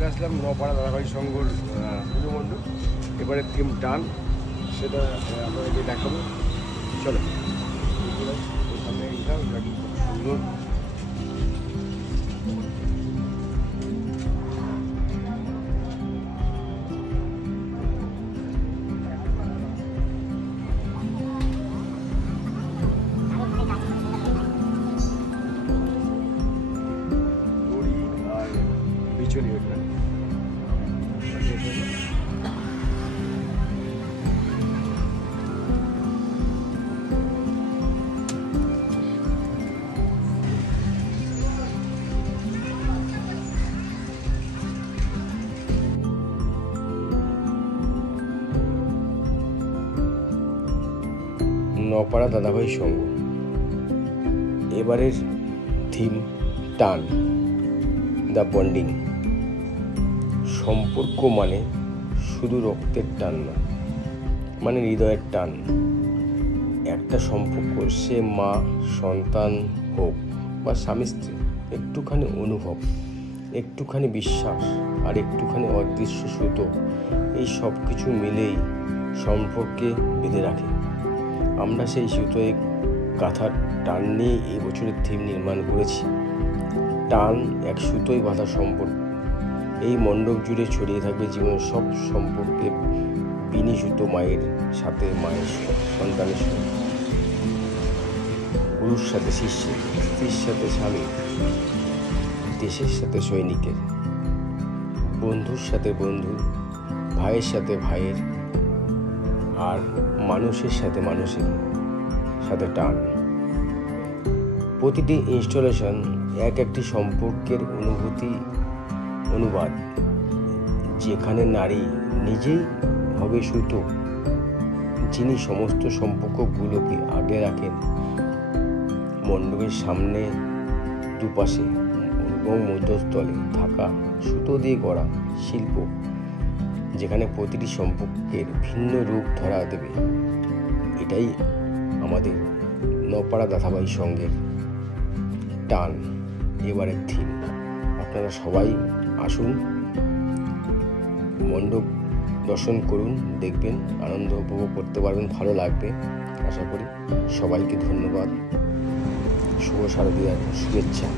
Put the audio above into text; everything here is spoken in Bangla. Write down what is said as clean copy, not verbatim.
চলে আসলাম নপাড়া দাদাভাই সংঘর পুজো মণ্ডপ। এবারে থিম টান, সেটা আপনাদেরকে দেখাবো। চলো সামনে গেলাম, নাকি সুন্দর দড়ি আর বিচুলি ওখানে। নপাড়া দাদাভাই সংঘ, এবারের থিম টান, দ্য বন্ডিং। সম্পর্ক মানে শুধু রক্তের টান না, মানে হৃদয়ের টান। একটা সম্পর্ক, সে মা সন্তান হোক বা স্বামী স্ত্রী, একটুখানি অনুভব, একটুখানি বিশ্বাস আর একটুখানি অদৃশ্য সুতো, এই সব কিছু মিলেই সম্পর্কে বেঁধে রাখে। আমরা সেই সুতোয় গাঁথার টান নিয়ে এই বছরের থিম নির্মাণ করেছি। টান এক সুতোয় বাঁধা সম্পর্ক। এই মণ্ডপ জুড়ে ছড়িয়ে থাকবে জীবনের সব সম্পর্কে, বিনি সুতো মায়ের সাথে, মায়ের সন্তানের সাথে, গুরুর সাথে শিষ্যের, স্ত্রীর সাথে স্বামী, দেশের সাথে সৈনিকের, বন্ধুর সাথে বন্ধু, ভাইয়ের সাথে ভাইয়ের, আর মানুষের সাথে মানুষের সাথে টান। প্রতিটি ইনস্টলেশন এক একটি সম্পর্কের অনুবাদ, যেখানে নারী নিজেই হবে সুতো, যিনি সমস্ত সম্পর্কগুলোকে আগলে রাখেন। মণ্ডপের সামনে, দুপাশে এবং মধ্যস্থলে থাকা সুতো দিয়ে গড়া শিল্প, যেখানে প্রতিটি সম্পর্কের ভিন্ন রূপ ধরা দেবে। এটাই আমাদের নপাড়া দাদাভাই সংঘের টান এবারের থিম। আপনারা সবাই আসুন, মণ্ডপ দর্শন করুন, দেখবেন, আনন্দ উপভোগ করতে পারবেন, ভালো লাগবে আশা করি। সবাইকে ধন্যবাদ, শুভ শারদীয়ার শুভেচ্ছা।